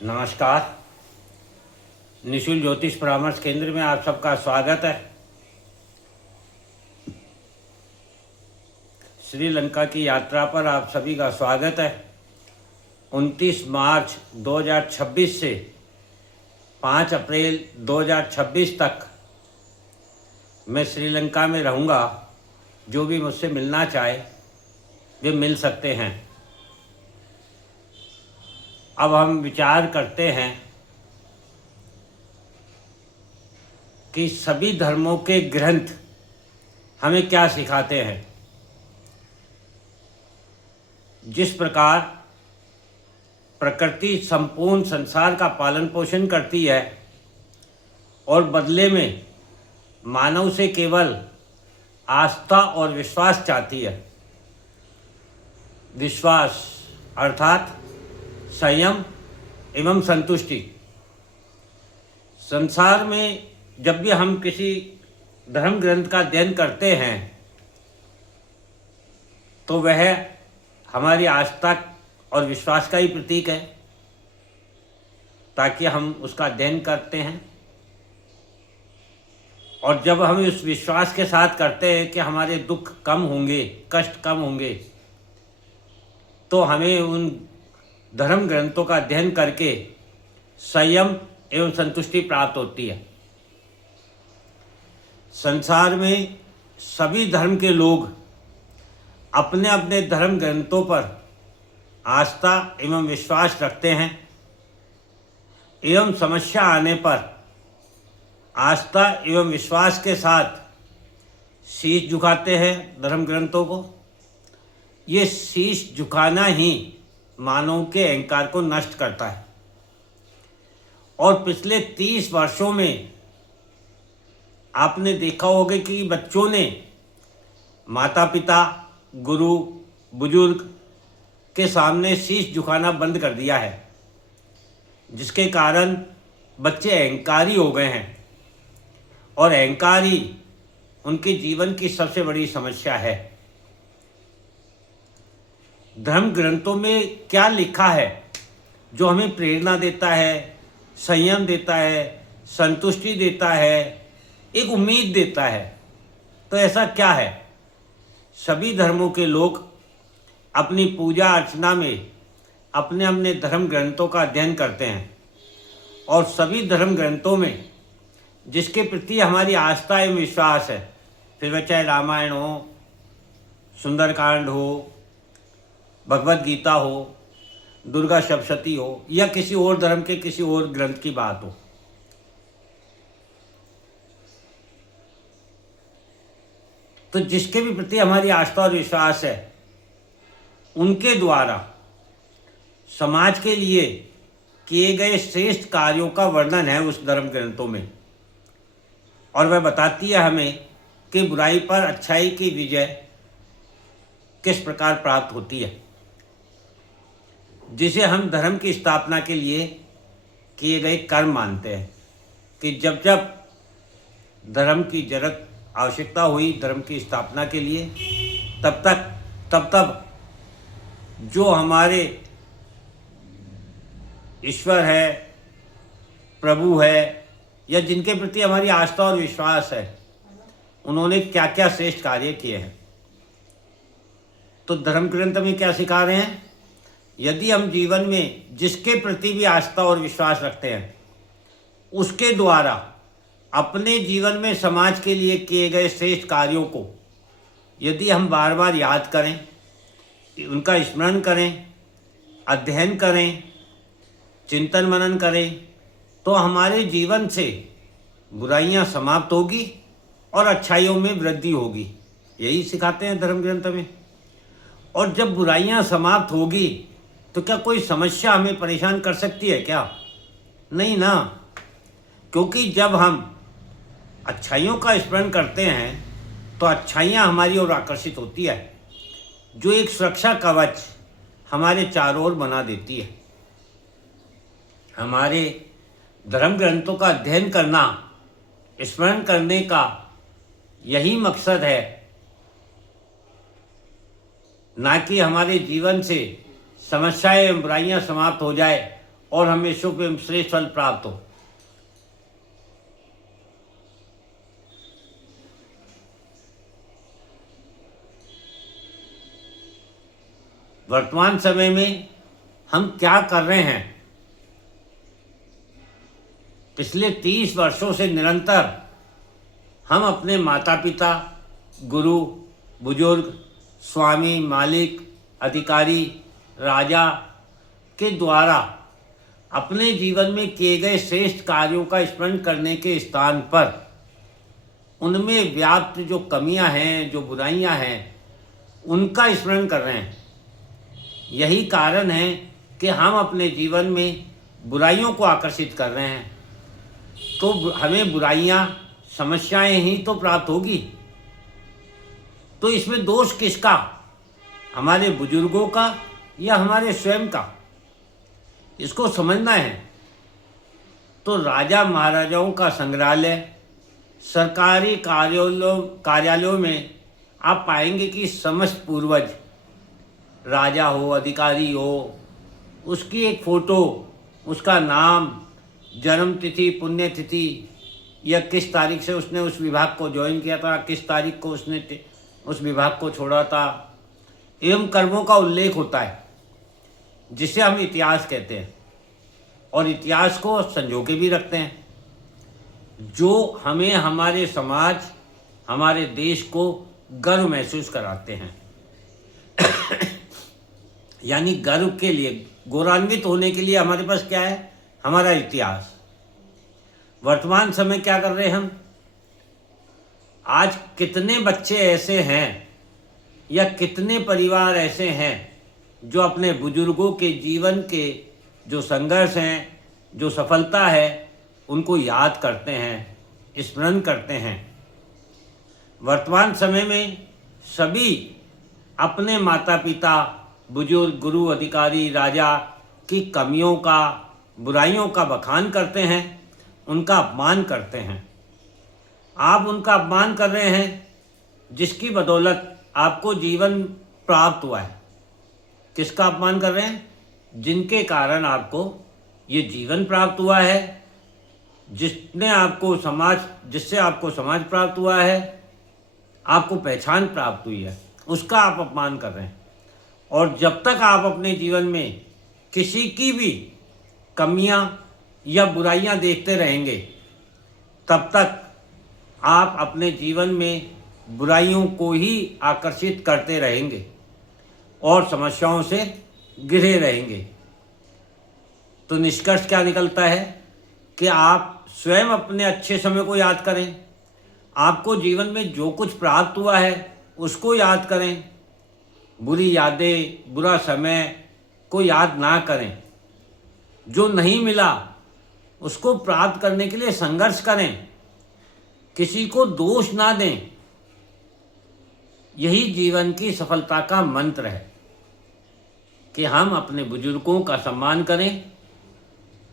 नमस्कार। निशुल्क ज्योतिष परामर्श केंद्र में आप सबका स्वागत है। श्रीलंका की यात्रा पर आप सभी का स्वागत है। 29 मार्च 2026 से 5 अप्रैल 2026 तक मैं श्रीलंका में रहूँगा। जो भी मुझसे मिलना चाहे वे मिल सकते हैं। अब हम विचार करते हैं कि सभी धर्मों के ग्रंथ हमें क्या सिखाते हैं। जिस प्रकार प्रकृति संपूर्ण संसार का पालन पोषण करती है और बदले में मानव से केवल आस्था और विश्वास चाहती है। विश्वास अर्थात संयम एवं संतुष्टि। संसार में जब भी हम किसी धर्म ग्रंथ का अध्ययन करते हैं तो वह हमारी आस्था और विश्वास का ही प्रतीक है, ताकि हम उसका अध्ययन करते हैं। और जब हम उस विश्वास के साथ करते हैं कि हमारे दुख कम होंगे, कष्ट कम होंगे, तो हमें उन धर्म ग्रंथों का अध्ययन करके संयम एवं संतुष्टि प्राप्त होती है। संसार में सभी धर्म के लोग अपने अपने धर्म ग्रंथों पर आस्था एवं विश्वास रखते हैं एवं समस्या आने पर आस्था एवं विश्वास के साथ शीश झुकाते हैं धर्म ग्रंथों को। ये शीश झुकाना ही मानव के अहंकार को नष्ट करता है। और पिछले 30 वर्षों में आपने देखा होगा कि बच्चों ने माता पिता, गुरु, बुजुर्ग के सामने शीश झुकाना बंद कर दिया है, जिसके कारण बच्चे अहंकारी हो गए हैं। और अहंकार ही उनके जीवन की सबसे बड़ी समस्या है। धर्म ग्रंथों में क्या लिखा है जो हमें प्रेरणा देता है, संयम देता है, संतुष्टि देता है, एक उम्मीद देता है? तो ऐसा क्या है? सभी धर्मों के लोग अपनी पूजा अर्चना में अपने अपने धर्म ग्रंथों का अध्ययन करते हैं। और सभी धर्म ग्रंथों में जिसके प्रति हमारी आस्था एवं विश्वास है, फिर वह चाहे रामायण हो, सुंदरकांड हो, भगवत गीता हो, दुर्गा सप्तशती हो, या किसी और धर्म के किसी और ग्रंथ की बात हो, तो जिसके भी प्रति हमारी आस्था और विश्वास है, उनके द्वारा समाज के लिए किए गए श्रेष्ठ कार्यों का वर्णन है उस धर्म ग्रंथों में। और वह बताती है हमें कि बुराई पर अच्छाई की विजय किस प्रकार प्राप्त होती है, जिसे हम धर्म की स्थापना के लिए किए गए कर्म मानते हैं। कि जब जब धर्म की जरूरत आवश्यकता हुई धर्म की स्थापना के लिए, तब जो हमारे ईश्वर है, प्रभु है, या जिनके प्रति हमारी आस्था और विश्वास है, उन्होंने क्या क्या श्रेष्ठ कार्य किए हैं। तो धर्म ग्रंथ में क्या सिखा रहे हैं? यदि हम जीवन में जिसके प्रति भी आस्था और विश्वास रखते हैं, उसके द्वारा अपने जीवन में समाज के लिए किए गए श्रेष्ठ कार्यों को यदि हम बार बार याद करें, उनका स्मरण करें, अध्ययन करें, चिंतन मनन करें, तो हमारे जीवन से बुराइयां समाप्त होगी और अच्छाइयों में वृद्धि होगी। यही सिखाते हैं धर्म ग्रंथ में। और जब बुराइयां समाप्त होगी तो क्या कोई समस्या हमें परेशान कर सकती है क्या? नहीं ना। क्योंकि जब हम अच्छाइयों का स्मरण करते हैं तो अच्छाइयाँ हमारी ओर आकर्षित होती है, जो एक सुरक्षा कवच हमारे चारों ओर बना देती है। हमारे धर्म ग्रंथों का अध्ययन करना, स्मरण करने का यही मकसद है, ना कि हमारे जीवन से समस्याएं एवं बुराइयां समाप्त हो जाए और हमें शुभ एवं श्रेष्ठ फल प्राप्त हो। वर्तमान समय में हम क्या कर रहे हैं? पिछले 30 वर्षों से निरंतर हम अपने माता पिता, गुरु, बुजुर्ग, स्वामी, मालिक, अधिकारी, राजा के द्वारा अपने जीवन में किए गए श्रेष्ठ कार्यों का स्मरण करने के स्थान पर उनमें व्याप्त जो कमियां हैं, जो बुराइयां हैं, उनका स्मरण कर रहे हैं। यही कारण है कि हम अपने जीवन में बुराइयों को आकर्षित कर रहे हैं, तो हमें बुराइयां, समस्याएं ही तो प्राप्त होगी। तो इसमें दोष किसका? हमारे बुजुर्गों का या हमारे स्वयं का? इसको समझना है। तो राजा महाराजाओं का संग्रहालय, सरकारी कार्यालयों में आप पाएंगे कि समस्त पूर्वज, राजा हो, अधिकारी हो, उसकी एक फ़ोटो, उसका नाम, जन्म तिथि, पुण्यतिथि, या किस तारीख से उसने उस विभाग को ज्वाइन किया था, किस तारीख को उसने उस विभाग को छोड़ा था, एवं कर्मों का उल्लेख होता है, जिसे हम इतिहास कहते हैं। और इतिहास को संजो के भी रखते हैं, जो हमें हमारे समाज, हमारे देश को गर्व महसूस कराते हैं। यानी गर्व के लिए, गौरवान्वित होने के लिए हमारे पास क्या है? हमारा इतिहास। वर्तमान समय क्या कर रहे हैं हम? आज कितने बच्चे ऐसे हैं या कितने परिवार ऐसे हैं जो अपने बुजुर्गों के जीवन के जो संघर्ष हैं, जो सफलता है, उनको याद करते हैं, स्मरण करते हैं। वर्तमान समय में सभी अपने माता पिता, बुजुर्ग, गुरु, अधिकारी, राजा की कमियों का, बुराइयों का बखान करते हैं, उनका अपमान करते हैं। आप उनका अपमान कर रहे हैं, जिसकी बदौलत आपको जीवन प्राप्त हुआ है। किसका अपमान कर रहे हैं? जिनके कारण आपको ये जीवन प्राप्त हुआ है, जिससे आपको समाज प्राप्त हुआ है, आपको पहचान प्राप्त हुई है, उसका आप अपमान कर रहे हैं। और जब तक आप अपने जीवन में किसी की भी कमियां या बुराइयां देखते रहेंगे, तब तक आप अपने जीवन में बुराइयों को ही आकर्षित करते रहेंगे और समस्याओं से घिरे रहेंगे। तो निष्कर्ष क्या निकलता है कि आप स्वयं अपने अच्छे समय को याद करें, आपको जीवन में जो कुछ प्राप्त हुआ है उसको याद करें, बुरी यादें, बुरा समय को याद ना करें। जो नहीं मिला उसको प्राप्त करने के लिए संघर्ष करें, किसी को दोष ना दें। यही जीवन की सफलता का मंत्र है कि हम अपने बुजुर्गों का सम्मान करें,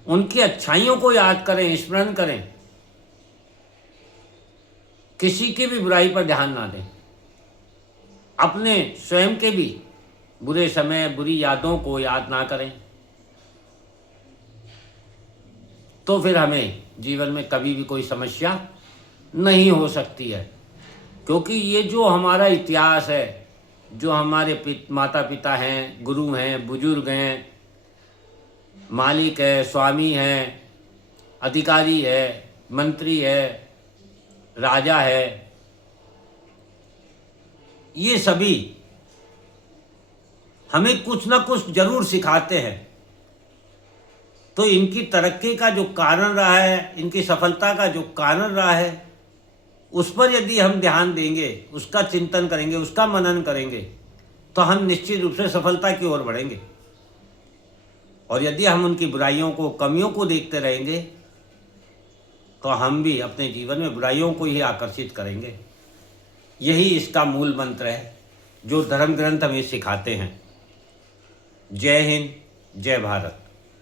उनकी अच्छाइयों को याद करें, स्मरण करें, किसी की भी बुराई पर ध्यान ना दें, अपने स्वयं के भी बुरे समय, बुरी यादों को याद ना करें। तो फिर हमें जीवन में कभी भी कोई समस्या नहीं हो सकती है, क्योंकि ये जो हमारा इतिहास है, जो हमारे माता पिता हैं, गुरु हैं, बुजुर्ग हैं, मालिक है, स्वामी है, अधिकारी है, मंत्री है, राजा है, ये सभी हमें कुछ ना कुछ जरूर सिखाते हैं। तो इनकी तरक्की का जो कारण रहा है, इनकी सफलता का जो कारण रहा है, उस पर यदि हम ध्यान देंगे, उसका चिंतन करेंगे, उसका मनन करेंगे, तो हम निश्चित रूप से सफलता की ओर बढ़ेंगे। और यदि हम उनकी बुराइयों को, कमियों को देखते रहेंगे, तो हम भी अपने जीवन में बुराइयों को ही आकर्षित करेंगे। यही इसका मूल मंत्र है जो धर्म ग्रंथ हमें सिखाते हैं। जय हिंद, जय भारत।